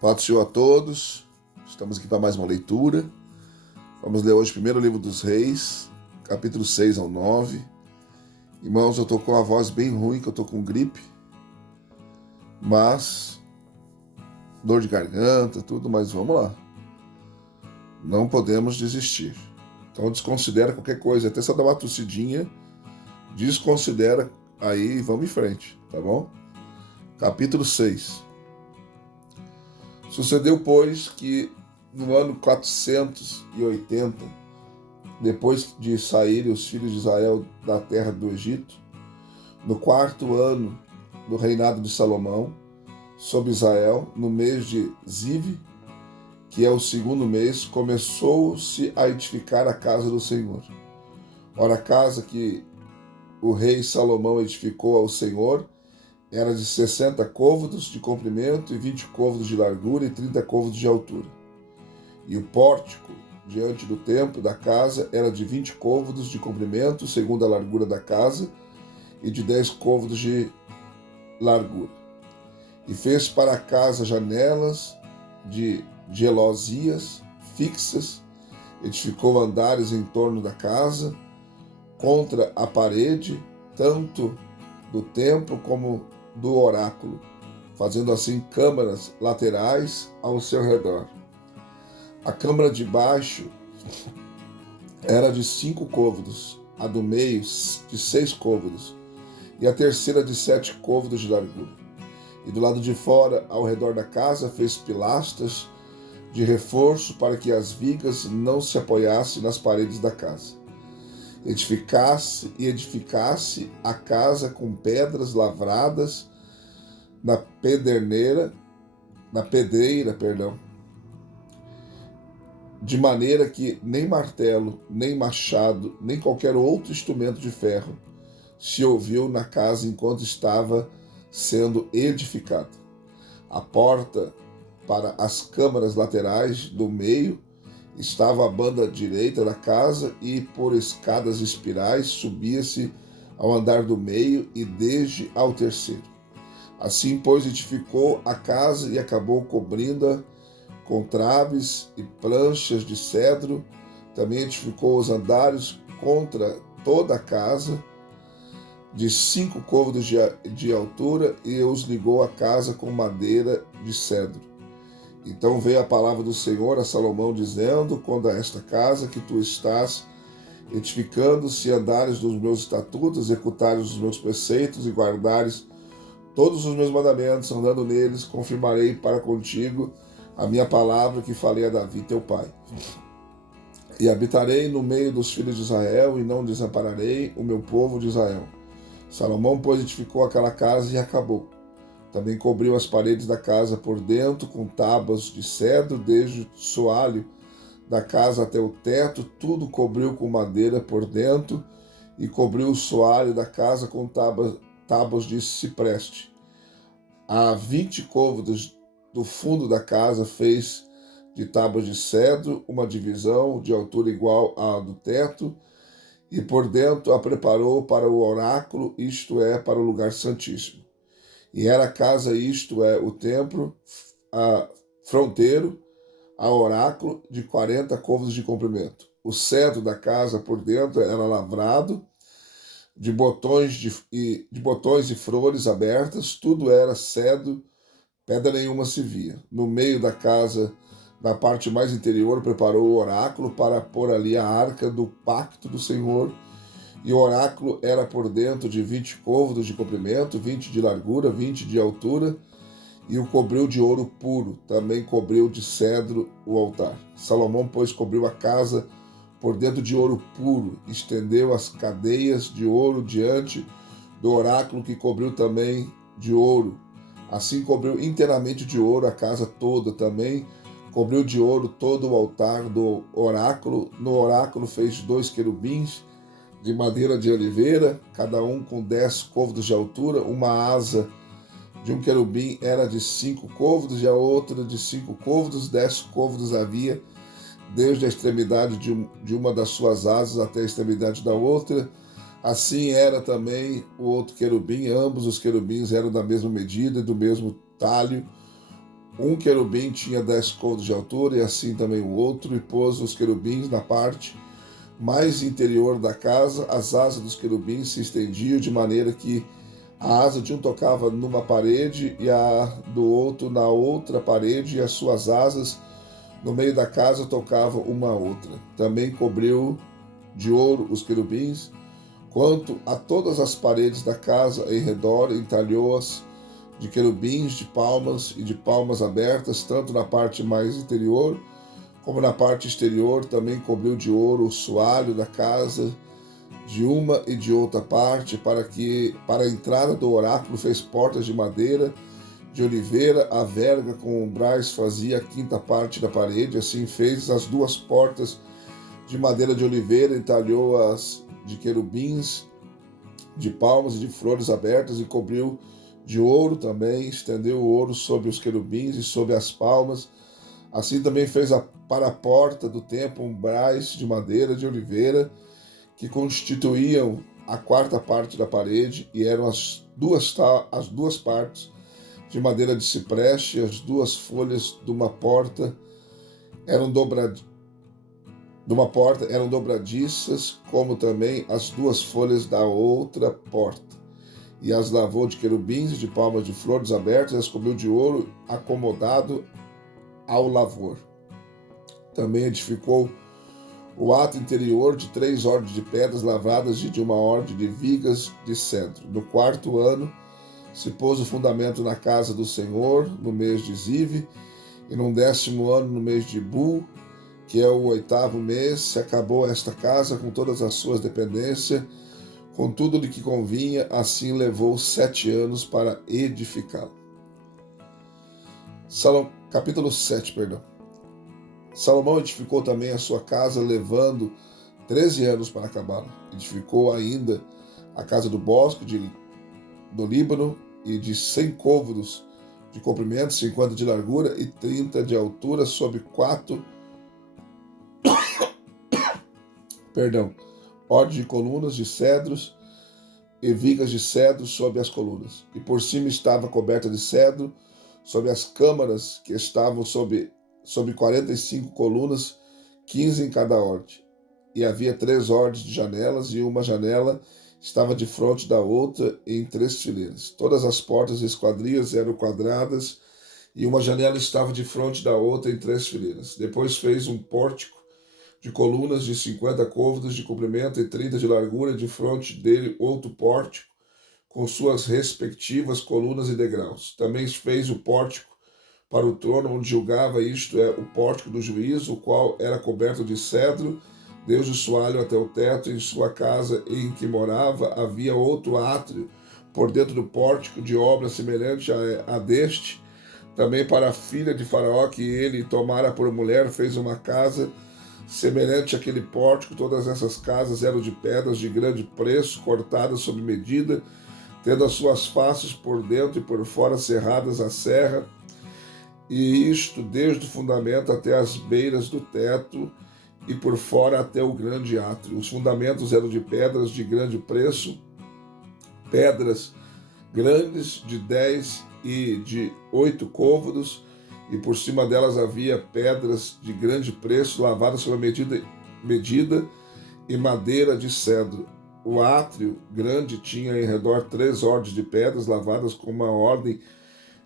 Paz do Senhor a todos. Estamos aqui para mais uma leitura. Vamos ler hoje o primeiro livro dos Reis, capítulo 6 ao 9. Irmãos, eu estou com a voz bem ruim, que eu estou com gripe, mas dor de garganta, tudo, mas vamos lá. Não podemos desistir. Então desconsidera qualquer coisa, até só dar uma tossidinha, desconsidera aí e vamos em frente, tá bom? Capítulo 6. Sucedeu, pois, que no ano 480, depois de saírem os filhos de Israel da terra do Egito, no quarto ano do reinado de Salomão, sobre Israel, no mês de Ziv, que é o segundo mês, começou-se a edificar a casa do Senhor. Ora, a casa que o rei Salomão edificou ao Senhor era de 60 côvados de comprimento e 20 côvados de largura e 30 côvados de altura. E o pórtico diante do templo da casa era de 20 côvados de comprimento, segundo a largura da casa, e de 10 côvados de largura. E fez para a casa janelas de gelosias fixas, edificou andares em torno da casa, contra a parede, tanto do templo como do oráculo, fazendo assim câmaras laterais ao seu redor. A câmara de baixo era de 5 côvados, a do meio de 6 côvados, e a terceira de 7 côvados de largura. E do lado de fora, ao redor da casa, fez pilastras de reforço para que as vigas não se apoiassem nas paredes da casa. Edificasse a casa com pedras lavradas na pedreira, de maneira que nem martelo, nem machado, nem qualquer outro instrumento de ferro se ouviu na casa enquanto estava sendo edificada. A porta para as câmaras laterais do meio estava à banda direita da casa e por escadas espirais subia-se ao andar do meio e desde ao terceiro. Assim, pois, edificou a casa e acabou cobrindo-a com traves e planchas de cedro. Também edificou os andares contra toda a casa, de 5 côvados de altura, e os ligou à casa com madeira de cedro. Então veio a palavra do Senhor a Salomão, dizendo: quando a esta casa que tu estás edificando, se andares dos meus estatutos, executares os meus preceitos e guardares todos os meus mandamentos, andando neles, confirmarei para contigo a minha palavra que falei a Davi teu pai. E habitarei no meio dos filhos de Israel, e não desampararei o meu povo de Israel. Salomão, pois, edificou aquela casa e acabou. Também cobriu as paredes da casa por dentro com tábuas de cedro, desde o soalho da casa até o teto, tudo cobriu com madeira por dentro, e cobriu o soalho da casa com tábuas de cipreste. A 20 côvados do fundo da casa fez de tábuas de cedro uma divisão de altura igual à do teto, e por dentro a preparou para o oráculo, isto é, para o lugar santíssimo. E era a casa, isto é, o templo, a fronteiro, a oráculo, de 40 côvados de comprimento. O cedro da casa por dentro era lavrado de botões e flores abertas, tudo era cedro, pedra nenhuma se via. No meio da casa, na parte mais interior, preparou o oráculo para pôr ali a arca do pacto do Senhor, e o oráculo era por dentro de 20 côvados de comprimento, 20 de largura, 20 de altura, e o cobriu de ouro puro. Também cobriu de cedro o altar. Salomão, pois, cobriu a casa por dentro de ouro puro, estendeu as cadeias de ouro diante do oráculo, que cobriu também de ouro. Assim cobriu inteiramente de ouro a casa toda. Também cobriu de ouro todo o altar do oráculo. No oráculo fez 2 querubins de madeira de oliveira, cada um com 10 côvados de altura. Uma asa de um querubim era de 5 côvados, e a outra de 5 côvados, 10 côvados havia, desde a extremidade de uma das suas asas até a extremidade da outra. Assim era também o outro querubim. Ambos os querubins eram da mesma medida e do mesmo talho. Um querubim tinha 10 côvados de altura, e assim também o outro, e pôs os querubins na parte mais interior da casa. As asas dos querubins se estendiam de maneira que a asa de um tocava numa parede e a do outro na outra parede, e as suas asas no meio da casa tocavam uma a outra. Também cobriu de ouro os querubins. Quanto a todas as paredes da casa em redor, entalhou-as de querubins de palmas abertas, tanto na parte mais interior como na parte exterior. Também cobriu de ouro o soalho da casa, de uma e de outra parte. Para a entrada do oráculo fez portas de madeira de oliveira. A verga com umbrais fazia a quinta parte da parede. Assim fez as duas portas de madeira de oliveira, entalhou-as de querubins, de palmas e de flores abertas, e cobriu de ouro também. Estendeu o ouro sobre os querubins e sobre as palmas. Assim também fez para a porta do templo umbrais de madeira de oliveira, que constituíam a quarta parte da parede, e eram as duas partes de madeira de cipreste. As duas folhas de uma porta eram dobradiças, como também as duas folhas da outra porta. E as lavou de querubins e de palmas de flores abertas, e as cobriu de ouro acomodado ao lavor. Também edificou o ato interior de 3 ordens de pedras lavradas e de uma ordem de vigas de cedro. No 4º ano se pôs o fundamento na casa do Senhor, no mês de Zive, e no 10º ano, no mês de Bu, que é o 8º mês, se acabou esta casa com todas as suas dependências, com tudo de que convinha. Assim levou 7 anos para edificá-la. Capítulo 7, perdão. Salomão edificou também a sua casa, levando 13 anos para acabá-la. Edificou ainda a casa do bosque do Líbano, e de 100 côvados de comprimento, 50 de largura e 30 de altura, sobre 4 ordens de colunas de cedros e vigas de cedro sobre as colunas. E por cima estava coberta de cedro sobre as câmaras, que estavam sobre 45 colunas, 15 em cada ordem. E havia 3 ordens de janelas, e uma janela estava de frente da outra em 3 fileiras. Todas as portas e esquadrias eram quadradas, e uma janela estava de frente da outra em 3 fileiras. Depois fez um pórtico de colunas de 50 côvados de comprimento e 30 de largura, e de frente dele outro pórtico, com suas respectivas colunas e degraus. Também fez o pórtico para o trono onde julgava, isto é, o pórtico do juízo, o qual era coberto de cedro, desde o soalho até o teto. Em sua casa em que morava havia outro átrio por dentro do pórtico, de obra semelhante a deste. Também para a filha de Faraó, que ele tomara por mulher, fez uma casa semelhante àquele pórtico. Todas essas casas eram de pedras de grande preço, cortadas sob medida, tendo as suas faces por dentro e por fora cerradas à serra, e isto desde o fundamento até as beiras do teto, e por fora até o grande átrio. Os fundamentos eram de pedras de grande preço, pedras grandes de 10 e de 8 côvados, e por cima delas havia pedras de grande preço, lavadas sob medida, e madeira de cedro. O átrio grande tinha em redor 3 ordens de pedras, lavadas com uma ordem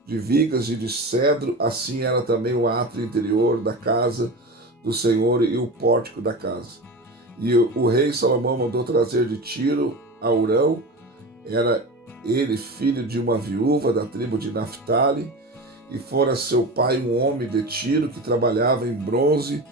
de vigas e de cedro. Assim era também o átrio interior da casa do Senhor e o pórtico da casa. E o rei Salomão mandou trazer de Tiro a Hurão. Era ele filho de uma viúva da tribo de Naphtali, e fora seu pai um homem de Tiro que trabalhava em bronze.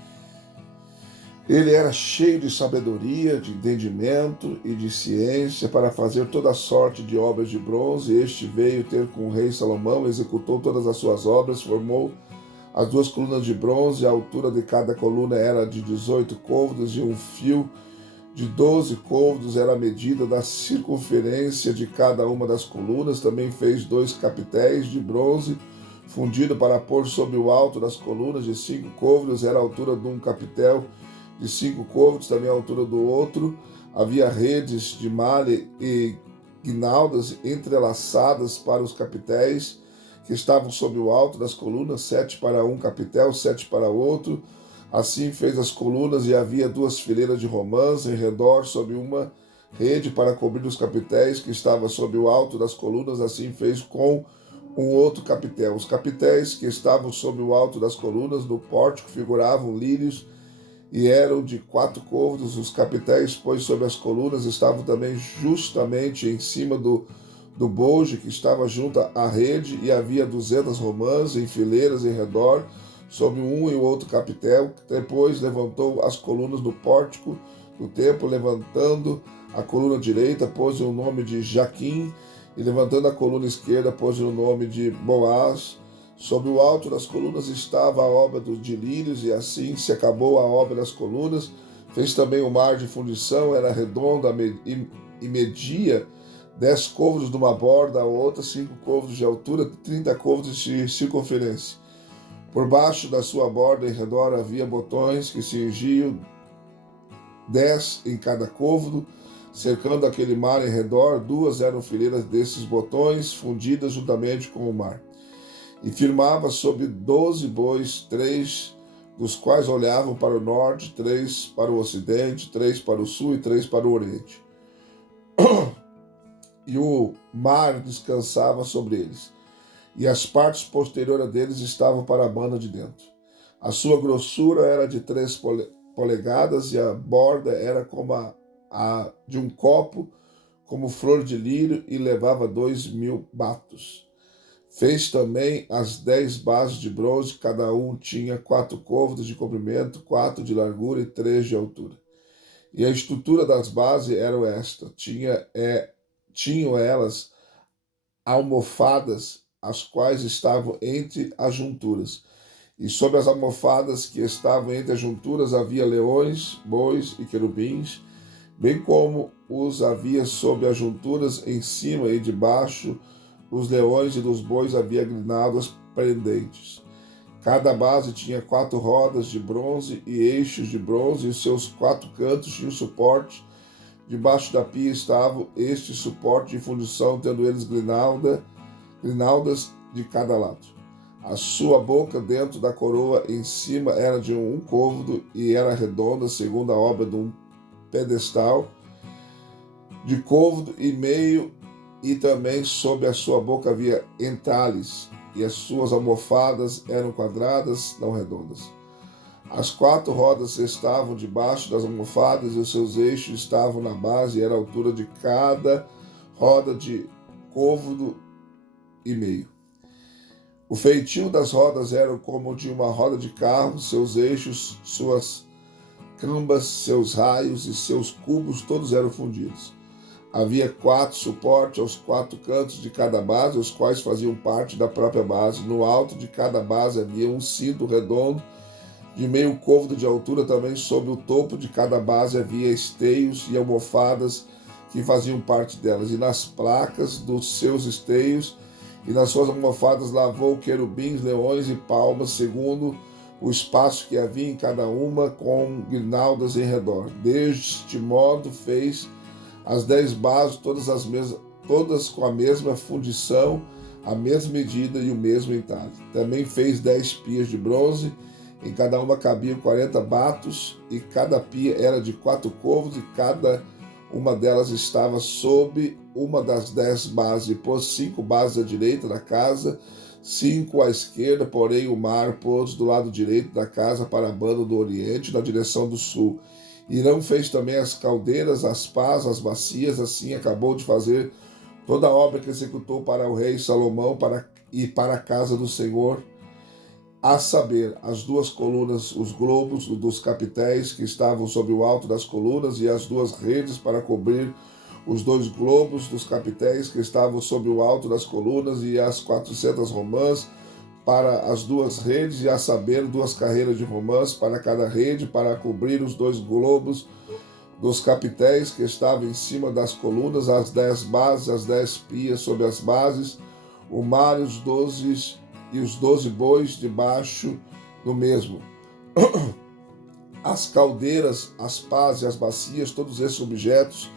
Ele era cheio de sabedoria, de entendimento e de ciência para fazer toda sorte de obras de bronze. Este veio ter com o rei Salomão, executou todas as suas obras, formou as 2 colunas de bronze. A altura de cada coluna era de 18 côvados, e um fio de 12 côvados era a medida da circunferência de cada uma das colunas. Também fez 2 capitéis de bronze fundido para pôr sobre o alto das colunas, de 5 côvados era a altura de um capitel, de 5 côvados também a altura do outro. Havia redes de malha e guinaldas entrelaçadas para os capitéis, que estavam sobre o alto das colunas, 7 para um capitel, 7 para outro. Assim fez as colunas, e havia 2 fileiras de romãs em redor, sob uma rede para cobrir os capitéis que estava sob o alto das colunas. Assim fez com um outro capitel. Os capitéis que estavam sob o alto das colunas no pórtico figuravam lírios e eram de 4 côvados. Os capitéis, pois, sobre as colunas estavam também justamente em cima do bojo que estava junto à rede, e havia 200 romãs em fileiras em redor, sobre um e o outro capitel. Depois levantou as colunas do pórtico do templo, levantando a coluna direita, pôs o nome de Jaquim, e levantando a coluna esquerda, pôs o nome de Boaz. Sobre o alto das colunas estava a obra de lírios, e assim se acabou a obra das colunas. Fez também o mar de fundição, era redonda e media 10 côvados de uma borda a outra, 5 côvados de altura, 30 côvados de circunferência. Por baixo da sua borda em redor havia botões que cingiam 10 em cada côvado, cercando aquele mar em redor. 2 eram fileiras desses botões, fundidas juntamente com o mar. E firmava sobre 12 bois, 3 dos quais olhavam para o norte, 3 para o ocidente, 3 para o sul e 3 para o oriente. E o mar descansava sobre eles, e as partes posteriores deles estavam para a banda de dentro. A sua grossura era de 3 polegadas, e a borda era como a de um copo, como flor de lírio, e levava 2.000 batos. Fez também as 10 bases de bronze, cada um tinha 4 côvados de comprimento, 4 de largura e 3 de altura. E a estrutura das bases era esta: tinham elas almofadas, as quais estavam entre as junturas. E sobre as almofadas que estavam entre as junturas havia leões, bois e querubins, bem como os havia sobre as junturas em cima e debaixo. Dos leões e dos bois havia grinaldas pendentes. Cada base tinha 4 rodas de bronze e eixos de bronze, e os seus 4 cantos tinham suporte. Debaixo da pia estavam este suporte de fundição, tendo eles grinaldas de cada lado. A sua boca dentro da coroa em cima era de 1 côvado, e era redonda, segundo a obra de um pedestal de côvado e meio. E também sob a sua boca havia entalhes, e as suas almofadas eram quadradas, não redondas. As 4 rodas estavam debaixo das almofadas, e os seus eixos estavam na base, e era a altura de cada roda de côvado e meio. O feitio das rodas era como de uma roda de carro, seus eixos, suas cambas, seus raios e seus cubos, todos eram fundidos. Havia 4 suportes aos 4 cantos de cada base, os quais faziam parte da própria base. No alto de cada base havia um cinto redondo de meio côvado de altura. Também sobre o topo de cada base havia esteios e almofadas que faziam parte delas. E nas placas dos seus esteios e nas suas almofadas lavou querubins, leões e palmas, segundo o espaço que havia em cada uma, com guirnaldas em redor. Deste modo fez as 10 bases, todas com a mesma fundição, a mesma medida e o mesmo entalhe. Também fez 10 pias de bronze, em cada uma cabiam 40 batos, e cada pia era de 4 côvados, e cada uma delas estava sob uma das 10 bases. E pôs 5 bases à direita da casa, 5 à esquerda, porém o mar pôs do lado direito da casa para a banda do oriente, na direção do sul. Irão fez também as caldeiras, as pás, as bacias. Assim acabou de fazer toda a obra que executou para o rei Salomão e para a casa do Senhor, a saber, as 2 colunas, os globos dos capitéis que estavam sobre o alto das colunas, e as 2 redes para cobrir os 2 globos dos capitéis que estavam sobre o alto das colunas, e as 400 romãs para as 2 redes, e a saber, 2 carreiras de romãs para cada rede, para cobrir os 2 globos dos capitéis que estavam em cima das colunas, as 10 bases, as 10 pias sobre as bases, o mar e os 12 bois debaixo do mesmo. As caldeiras, as pás e as bacias, todos esses objetos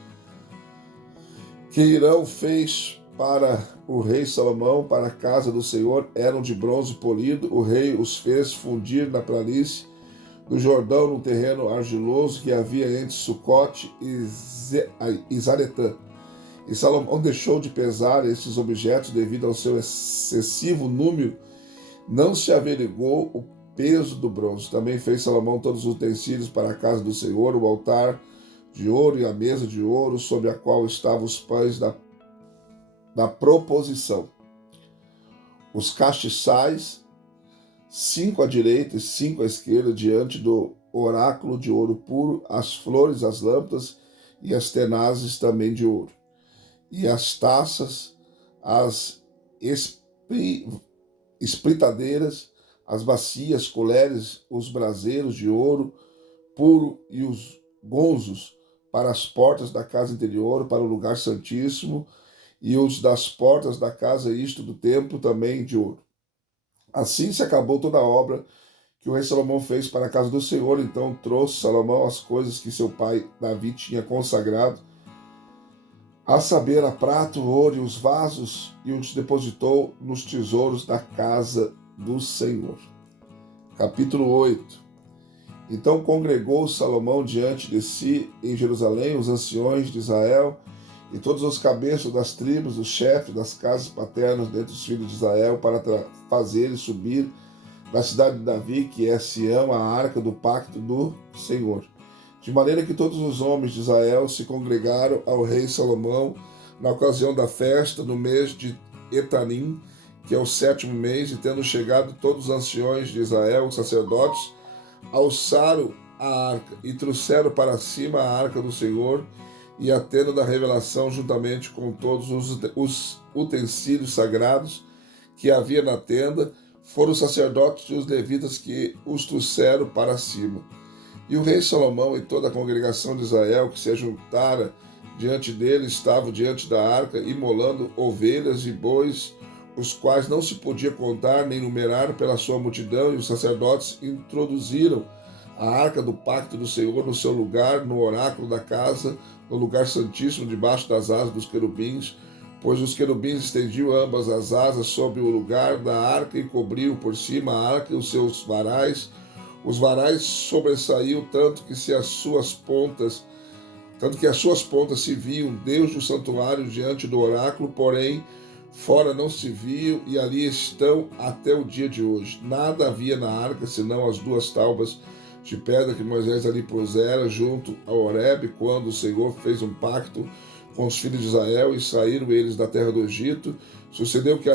que Irão fez para o rei Salomão, para a casa do Senhor, eram de bronze polido. O rei os fez fundir na planície do Jordão, num terreno argiloso que havia entre Sucote e Zaretã. E Salomão deixou de pesar estes objetos devido ao seu excessivo número. Não se averigou o peso do bronze. Também fez Salomão todos os utensílios para a casa do Senhor, o altar de ouro e a mesa de ouro, sobre a qual estavam os pães da proposição. Os castiçais, 5 à direita e 5 à esquerda, diante do oráculo de ouro puro, as flores, as lâmpadas e as tenazes também de ouro. E as taças, as espritadeiras, as bacias, colheres, os braseiros de ouro puro e os gonzos para as portas da casa interior, para o lugar santíssimo, e os das portas da casa, isto do templo, também de ouro. Assim se acabou toda a obra que o rei Salomão fez para a casa do Senhor. Então trouxe Salomão as coisas que seu pai Davi tinha consagrado, a saber, a prata, o ouro e os vasos, e os depositou nos tesouros da casa do Senhor. Capítulo 8. Então congregou Salomão diante de si em Jerusalém os anciões de Israel e todos os cabeças das tribos, os chefes das casas paternas dentre os filhos de Israel, para fazerem subir da cidade de Davi, que é Sião, a arca do pacto do Senhor. De maneira que todos os homens de Israel se congregaram ao rei Salomão na ocasião da festa, no mês de Etanim, que é o 7º mês, e tendo chegado todos os anciões de Israel, os sacerdotes, alçaram a arca e trouxeram para cima a arca do Senhor e a tenda da revelação, juntamente com todos os utensílios sagrados que havia na tenda. Foram os sacerdotes e os levitas que os trouxeram para cima. E o rei Salomão e toda a congregação de Israel que se ajuntara diante dele estavam diante da arca, imolando ovelhas e bois, os quais não se podia contar nem numerar pela sua multidão, e os sacerdotes introduziram a arca do pacto do Senhor no seu lugar, no oráculo da casa, no lugar santíssimo, debaixo das asas dos querubins, pois os querubins estendiam ambas as asas sobre o lugar da arca e cobriam por cima a arca e os seus varais. Os varais sobressaíam tanto que as suas pontas se viam Deus do santuário diante do oráculo, porém fora não se viam, e ali estão até o dia de hoje. Nada havia na arca senão as 2 taubas de pedra que Moisés ali pusera junto ao Horebe, quando o Senhor fez um pacto com os filhos de Israel, e saíram eles da terra do Egito. Sucedeu que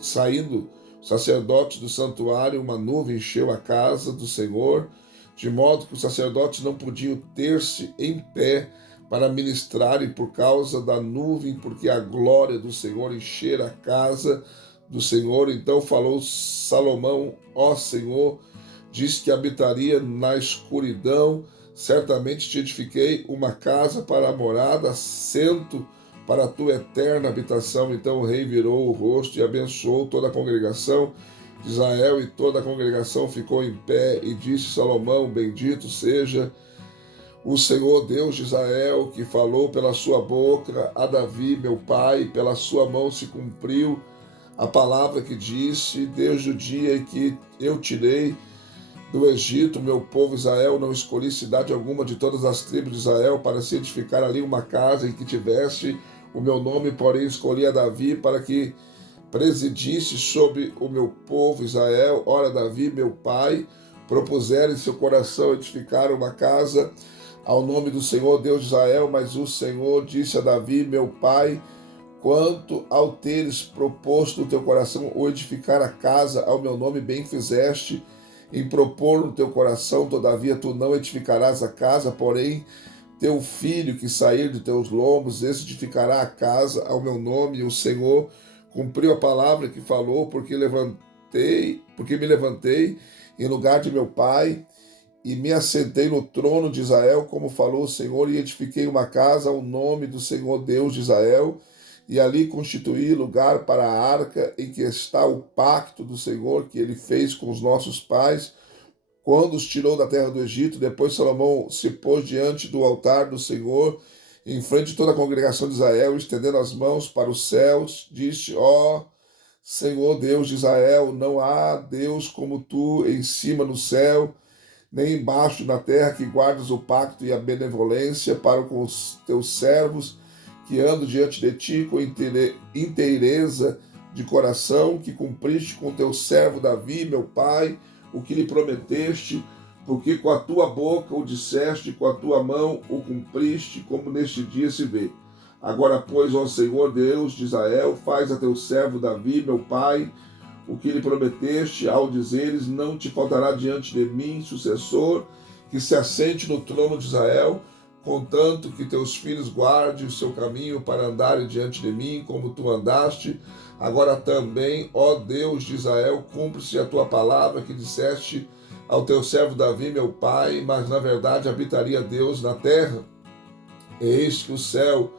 saindo sacerdotes do santuário, uma nuvem encheu a casa do Senhor, de modo que os sacerdotes não podiam ter-se em pé para ministrarem por causa da nuvem, porque a glória do Senhor enchera a casa do Senhor. Então falou Salomão: ó Senhor, diz que habitaria na escuridão. Certamente te edifiquei uma casa para a morada, assento para a tua eterna habitação. Então o rei virou o rosto e abençoou toda a congregação de Israel, e toda a congregação ficou em pé, e disse Salomão: bendito seja o Senhor Deus de Israel, que falou pela sua boca a Davi, meu pai, pela sua mão se cumpriu a palavra que disse: desde o dia em que eu tirei do Egito meu povo Israel, não escolhi cidade alguma de todas as tribos de Israel para se edificar ali uma casa em que tivesse o meu nome, porém escolhi a Davi para que presidisse sobre o meu povo Israel. Ora, Davi, meu pai, propusera em seu coração edificar uma casa ao nome do Senhor Deus de Israel, mas o Senhor disse a Davi, meu pai: quanto ao teres proposto no teu coração o edificar a casa ao meu nome, bem fizeste em propor no teu coração, todavia tu não edificarás a casa, porém teu filho que sair de teus lombos, esse edificará a casa ao meu nome. E o Senhor cumpriu a palavra que falou, porque me levantei em lugar de meu pai e me assentei no trono de Israel, como falou o Senhor, e edifiquei uma casa ao nome do Senhor Deus de Israel, e ali constituí lugar para a arca em que está o pacto do Senhor que ele fez com os nossos pais, quando os tirou da terra do Egito. Depois Salomão se pôs diante do altar do Senhor em frente de toda a congregação de Israel, estendendo as mãos para os céus, disse: ó Senhor Deus de Israel, não há Deus como tu em cima no céu, nem embaixo na terra, que guardas o pacto e a benevolência para com os teus servos, que andam diante de ti com inteireza de coração, que cumpriste com teu servo Davi, meu pai, o que lhe prometeste, porque com a tua boca o disseste, com a tua mão o cumpriste, como neste dia se vê. Agora, pois, ó Senhor Deus de Israel, faz a teu servo Davi, meu pai, o que lhe prometeste, ao dizeres: não te faltará diante de mim sucessor, que se assente no trono de Israel, contanto que teus filhos guardem o seu caminho para andarem diante de mim, como tu andaste. Agora também, ó Deus de Israel, cumpre-se a tua palavra que disseste ao teu servo Davi, meu pai, mas na verdade habitaria Deus na terra. Eis que o céu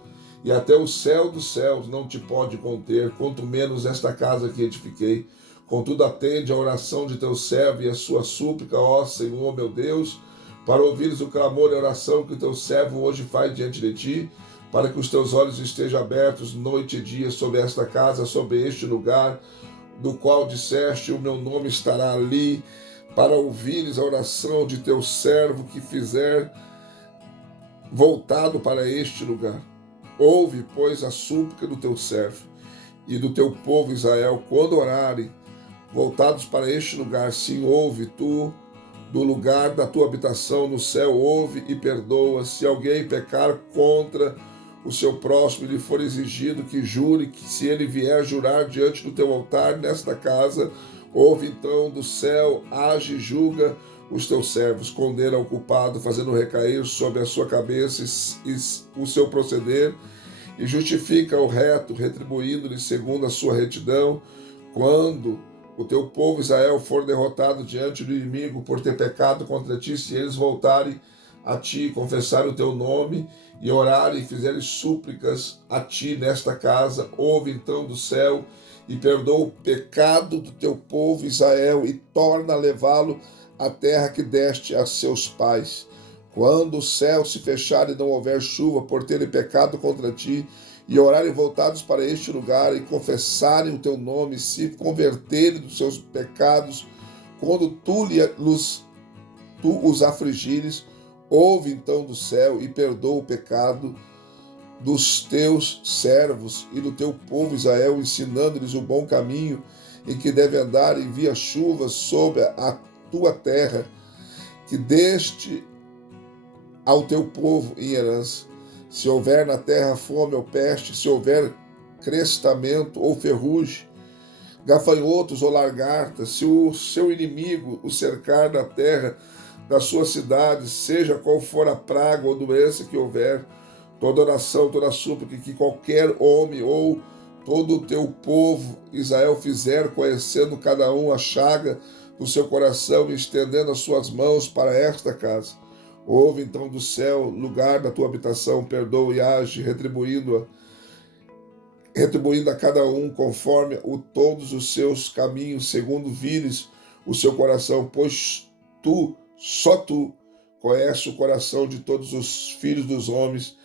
e até o céu dos céus não te pode conter, quanto menos esta casa que edifiquei. Contudo, atende a oração de teu servo e a sua súplica, ó Senhor, meu Deus, para ouvires o clamor e a oração que teu servo hoje faz diante de ti, para que os teus olhos estejam abertos noite e dia sobre esta casa, sobre este lugar, do qual disseste: o meu nome estará ali, para ouvires a oração de teu servo que fizer voltado para este lugar. Ouve, pois, a súplica do teu servo e do teu povo Israel, quando orarem, voltados para este lugar. Sim, ouve tu, do lugar da tua habitação no céu, ouve e perdoa. Se alguém pecar contra o seu próximo, lhe for exigido que jure, que se ele vier jurar diante do teu altar nesta casa, ouve então do céu, age e julga os teus servos, condena o culpado, fazendo recair sobre a sua cabeça o seu proceder, e justifica o reto, retribuindo-lhe segundo a sua retidão. Quando o teu povo Israel for derrotado diante do inimigo por ter pecado contra ti, se eles voltarem a ti, confessarem o teu nome e orarem e fizerem súplicas a ti nesta casa, ouve então do céu e perdoa o pecado do teu povo Israel e torna a levá-lo à terra que deste a seus pais. Quando o céu se fechar e não houver chuva por terem pecado contra ti, e orarem voltados para este lugar e confessarem o teu nome, se converterem dos seus pecados, quando tu os afligires, ouve então do céu e perdoa o pecado dos teus servos e do teu povo Israel, ensinando-lhes o bom caminho em que deve andar, envia chuvas sobre a tua terra, que deste ao teu povo em herança. Se houver na terra fome ou peste, se houver crestamento ou ferrugem, gafanhotos ou lagartas, se o seu inimigo o cercar na terra da sua cidade, seja qual for a praga ou doença que houver, toda oração, toda súplica que qualquer homem ou todo o teu povo Israel fizer, conhecendo cada um a chaga do seu coração e estendendo as suas mãos para esta casa, ouve então do céu, lugar da tua habitação, perdoa e age, retribuindo a cada um conforme todos os seus caminhos, segundo vires o seu coração, pois tu, só tu, conheces o coração de todos os filhos dos homens,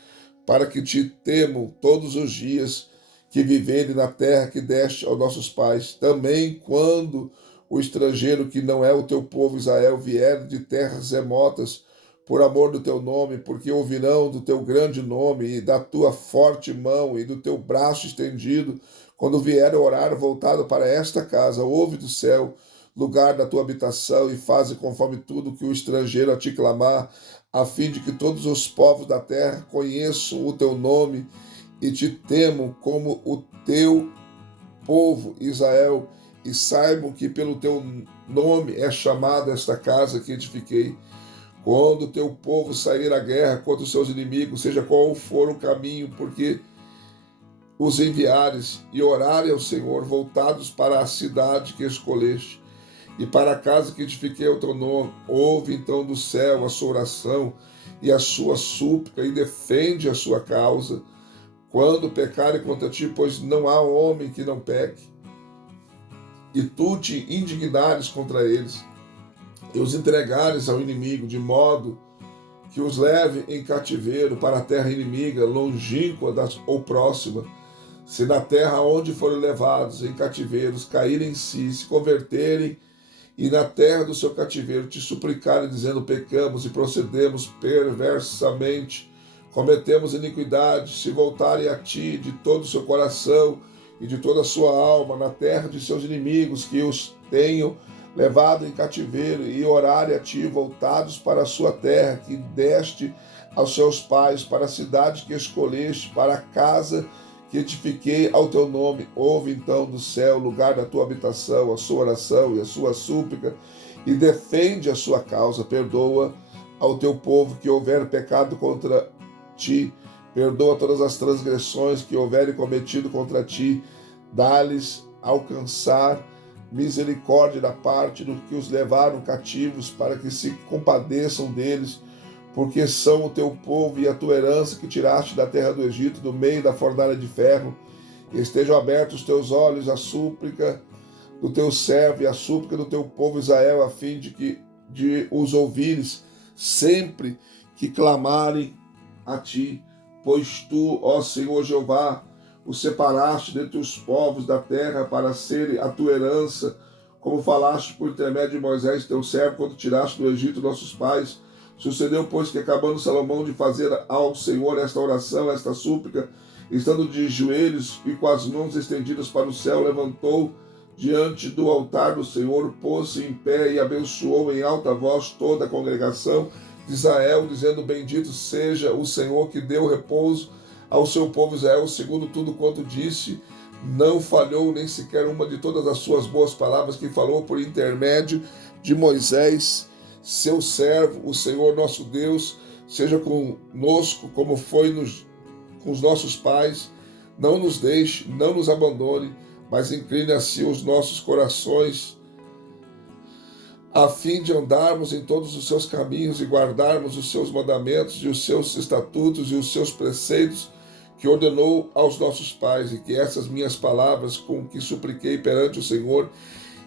para que te temam todos os dias que viverem na terra que deste aos nossos pais. Também quando o estrangeiro que não é o teu povo Israel vier de terras remotas, por amor do teu nome, porque ouvirão do teu grande nome e da tua forte mão e do teu braço estendido, quando vier orar voltado para esta casa, ouve do céu, lugar da tua habitação, e faze conforme tudo que o estrangeiro a te clamar, a fim de que todos os povos da terra conheçam o teu nome e te temam como o teu povo Israel, e saibam que pelo teu nome é chamada esta casa que edifiquei. Quando o teu povo sair à guerra contra os seus inimigos, seja qual for o caminho, porque os enviares, e orarem ao Senhor, voltados para a cidade que escolheste, e para a casa que edifiquei ao teu nome, ouve então do céu a sua oração e a sua súplica, e defende a sua causa. Quando pecarem contra ti, pois não há homem que não peque, e tu te indignares contra eles, e os entregares ao inimigo, de modo que os leve em cativeiro para a terra inimiga, longínqua ou próxima. Se na terra onde foram levados em cativeiros caírem em si, se converterem e na terra do seu cativeiro te suplicarem, dizendo: pecamos e procedemos perversamente, cometemos iniquidade, se voltarem a ti de todo o seu coração e de toda a sua alma, na terra de seus inimigos, que os tenham levado em cativeiro, e orarem a ti, voltados para a sua terra, que deste aos seus pais, para a cidade que escolheste, para a casa que edifiquei ao teu nome, ouve então do céu, lugar da tua habitação, a sua oração e a sua súplica, e defende a sua causa. Perdoa ao teu povo que houver pecado contra ti, perdoa todas as transgressões que houverem cometido contra ti, dá-lhes alcançar misericórdia da parte dos que os levaram cativos, para que se compadeçam deles, porque são o teu povo e a tua herança que tiraste da terra do Egito, do meio da fornalha de ferro. Estejam abertos os teus olhos à súplica do teu servo e à súplica do teu povo Israel, a fim de os ouvires sempre que clamarem a ti. Pois tu, ó Senhor Jeová, os separaste dentre os povos da terra para serem a tua herança, como falaste por intermédio de Moisés, teu servo, quando tiraste do Egito nossos pais. Sucedeu, pois, que acabando Salomão de fazer ao Senhor esta oração, esta súplica, estando de joelhos e com as mãos estendidas para o céu, levantou diante do altar do Senhor, pôs-se em pé e abençoou em alta voz toda a congregação de Israel, dizendo: bendito seja o Senhor que deu repouso ao seu povo Israel, segundo tudo quanto disse. Não falhou nem sequer uma de todas as suas boas palavras que falou por intermédio de Moisés, seu servo. O Senhor nosso Deus seja conosco, como foi com os nossos pais. Não nos deixe, não nos abandone, mas incline assim os nossos corações, a fim de andarmos em todos os seus caminhos e guardarmos os seus mandamentos e os seus estatutos e os seus preceitos que ordenou aos nossos pais, e que essas minhas palavras com que supliquei perante o Senhor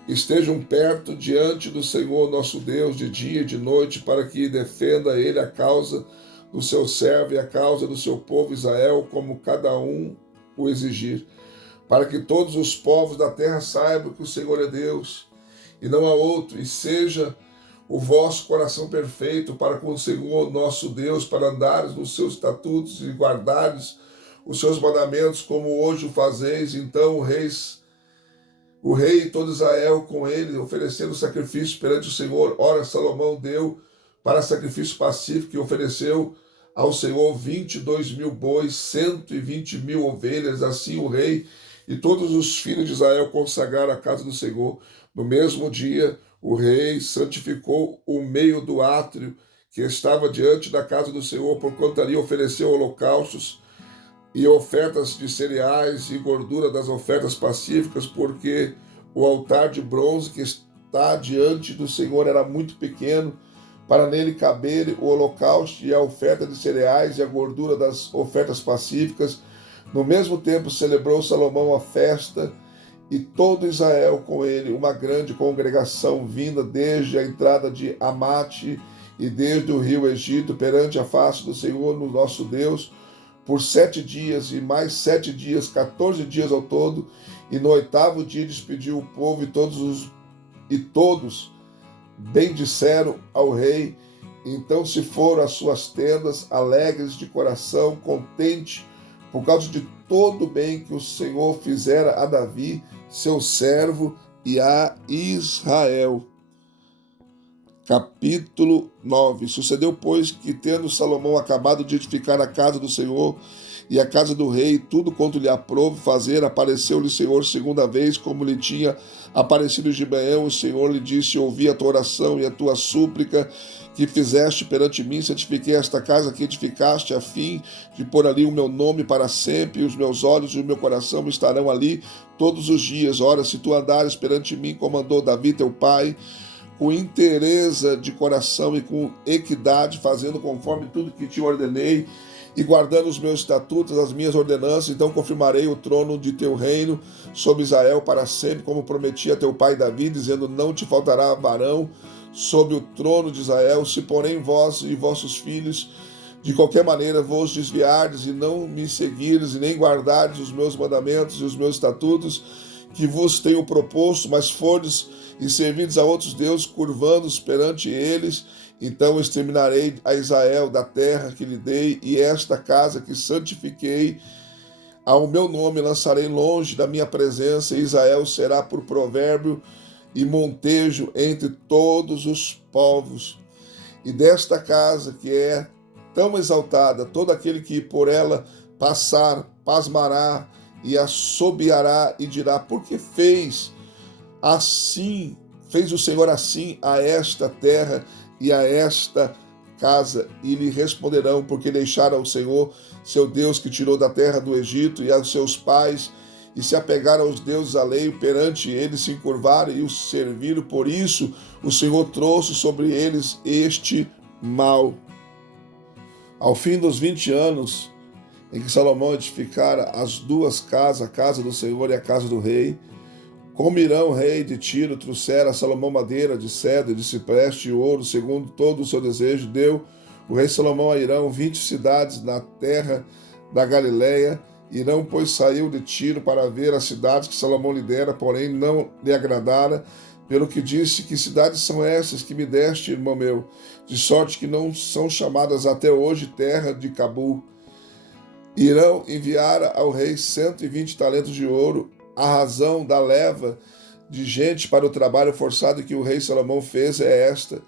estejam perto diante do Senhor nosso Deus de dia e de noite, para que defenda ele a causa do seu servo e a causa do seu povo Israel, como cada um o exigir, para que todos os povos da terra saibam que o Senhor é Deus e não há outro, e seja o vosso coração perfeito para com o Senhor nosso Deus, para andares nos seus estatutos e guardares os seus mandamentos, como hoje o fazeis. Então o rei e todo Israel com ele ofereceram sacrifício perante o Senhor. Ora, Salomão deu para sacrifício pacífico e ofereceu ao Senhor 22.000 bois, 120.000 ovelhas. Assim o rei e todos os filhos de Israel consagraram a casa do Senhor. No mesmo dia, o rei santificou o meio do átrio que estava diante da casa do Senhor, porquanto ali ofereceu holocaustos e ofertas de cereais e gordura das ofertas pacíficas, porque o altar de bronze que está diante do Senhor era muito pequeno, para nele caber o holocausto e a oferta de cereais e a gordura das ofertas pacíficas. No mesmo tempo celebrou Salomão a festa, e todo Israel com ele, uma grande congregação vinda desde a entrada de Amate e desde o rio Egito, perante a face do Senhor, no nosso Deus, por 7 dias, e mais 7 dias, 14 dias ao todo. E no 8º dia despediu o povo, e todos bendisseram ao rei. Então se foram às suas tendas, alegres de coração, contente, por causa de todo o bem que o Senhor fizera a Davi, seu servo, e a Israel. Capítulo 9. Sucedeu, pois, que tendo Salomão acabado de edificar a casa do Senhor e a casa do rei, tudo quanto lhe aprouve fazer, apareceu-lhe o Senhor segunda vez, como lhe tinha aparecido em Gibeão. O Senhor lhe disse: ouvi a tua oração e a tua súplica que fizeste perante mim, santifiquei esta casa que edificaste, a fim de pôr ali o meu nome para sempre, e os meus olhos e o meu coração estarão ali todos os dias. Ora, se tu andares perante mim, como andou Davi teu pai, com inteireza de coração e com equidade, fazendo conforme tudo que te ordenei, e guardando os meus estatutos, as minhas ordenanças, então confirmarei o trono de teu reino sobre Israel para sempre, como prometi a teu pai Davi, dizendo: não te faltará varão sobre o trono de Israel. Se porém vós e vossos filhos de qualquer maneira vos desviardes e não me seguirdes e nem guardardes os meus mandamentos e os meus estatutos que vos tenho proposto, mas fordes e servides a outros deuses, curvando-os perante eles, então exterminarei a Israel da terra que lhe dei, e esta casa que santifiquei ao meu nome lançarei longe da minha presença, e Israel será por provérbio e montejo entre todos os povos. E desta casa que é tão exaltada, todo aquele que por ela passar, pasmará e assobiará e dirá: por que fez o Senhor assim a esta terra e a esta casa? E lhe responderão: porque deixaram o Senhor, seu Deus, que tirou da terra do Egito, e aos seus pais, e se apegaram aos deuses alheios, perante eles se encurvaram e os serviram. Por isso o Senhor trouxe sobre eles este mal. Ao fim dos 20 anos em que Salomão edificara as duas casas, a casa do Senhor e a casa do rei, como Irão, rei de Tiro, trouxera a Salomão madeira de cedro, de cipreste e ouro, segundo todo o seu desejo, deu o rei Salomão a Irão 20 cidades na terra da Galileia. Irão, pois, saiu de Tiro para ver as cidades que Salomão lhe dera, porém não lhe agradara, pelo que disse: que cidades são essas que me deste, irmão meu? De sorte que não são chamadas até hoje terra de Cabul. Irão enviara ao rei 120 talentos de ouro. A razão da leva de gente para o trabalho forçado que o rei Salomão fez é esta: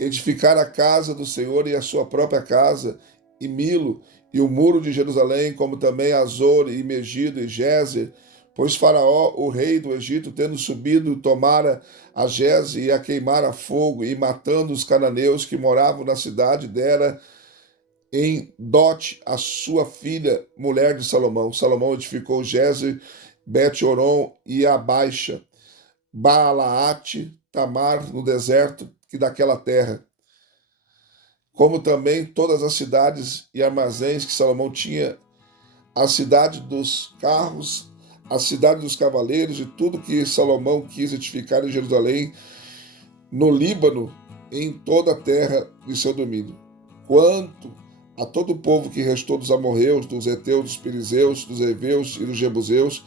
edificar a casa do Senhor e a sua própria casa, e Milo, e o muro de Jerusalém, como também Azor, e Megido, e Gézer, pois Faraó, o rei do Egito, tendo subido, tomara a Gézer e a queimar a fogo, e matando os cananeus que moravam na cidade, dera em dote a sua filha, mulher de Salomão. Salomão edificou Gézer, Bet-Horon e a Baixa, Baalaate, Tamar, no deserto que daquela terra, como também todas as cidades e armazéns que Salomão tinha, a cidade dos carros, a cidade dos cavaleiros, e tudo que Salomão quis edificar em Jerusalém, no Líbano, em toda a terra de seu domínio. Quanto a todo o povo que restou dos amorreus, dos heteus, dos perizeus, dos heveus e dos jebuseus,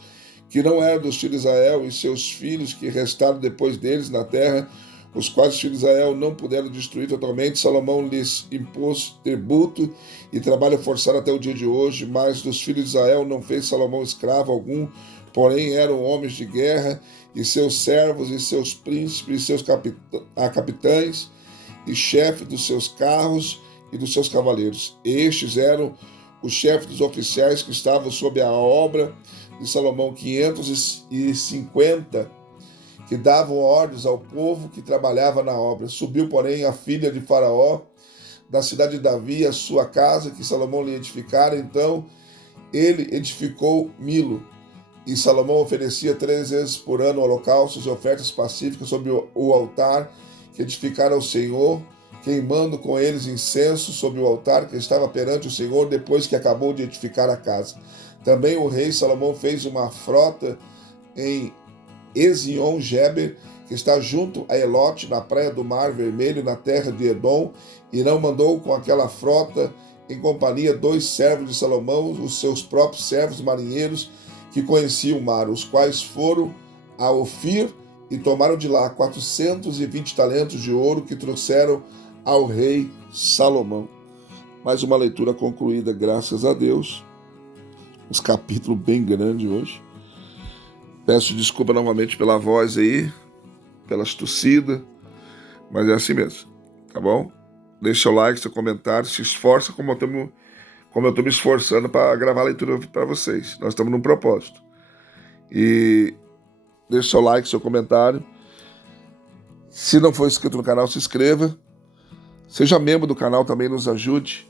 que não eram dos filhos de Israel, e seus filhos que restaram depois deles na terra, os quais os filhos de Israel não puderam destruir totalmente, Salomão lhes impôs tributo e trabalho forçado até o dia de hoje, mas dos filhos de Israel não fez Salomão escravo algum, porém eram homens de guerra, e seus servos, e seus príncipes, e seus capitães, e chefes dos seus carros e dos seus cavaleiros. Estes eram os chefes dos oficiais que estavam sob a obra de Salomão, 550, que davam ordens ao povo que trabalhava na obra. Subiu, porém, a filha de Faraó, da cidade de Davi, a sua casa, que Salomão lhe edificara. Então ele edificou Milo. E Salomão oferecia 3 vezes por ano holocaustos e ofertas pacíficas sobre o altar que edificara ao Senhor, queimando com eles incenso sobre o altar que estava perante o Senhor, depois que acabou de edificar a casa. Também o rei Salomão fez uma frota em Ezion-Geber, que está junto a Elote, na praia do Mar Vermelho, na terra de Edom, e não mandou com aquela frota em companhia 2 servos de Salomão, os seus próprios servos marinheiros, que conheciam o mar, os quais foram a Ofir e tomaram de lá 420 talentos de ouro que trouxeram ao rei Salomão. Mais uma leitura concluída, graças a Deus. Um capítulo bem grande hoje. Peço desculpa novamente pela voz aí, pelas tossidas, mas é assim mesmo, tá bom? Deixa o like, seu comentário, se esforça como eu estou me esforçando para gravar a leitura para vocês. Nós estamos num propósito. E deixa seu like, seu comentário. Se não for inscrito no canal, se inscreva. Seja membro do canal, também nos ajude,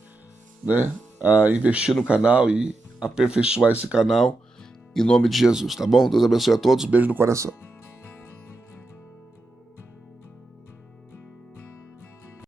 né, a investir no canal e aperfeiçoar esse canal em nome de Jesus, tá bom? Deus abençoe a todos, beijo no coração.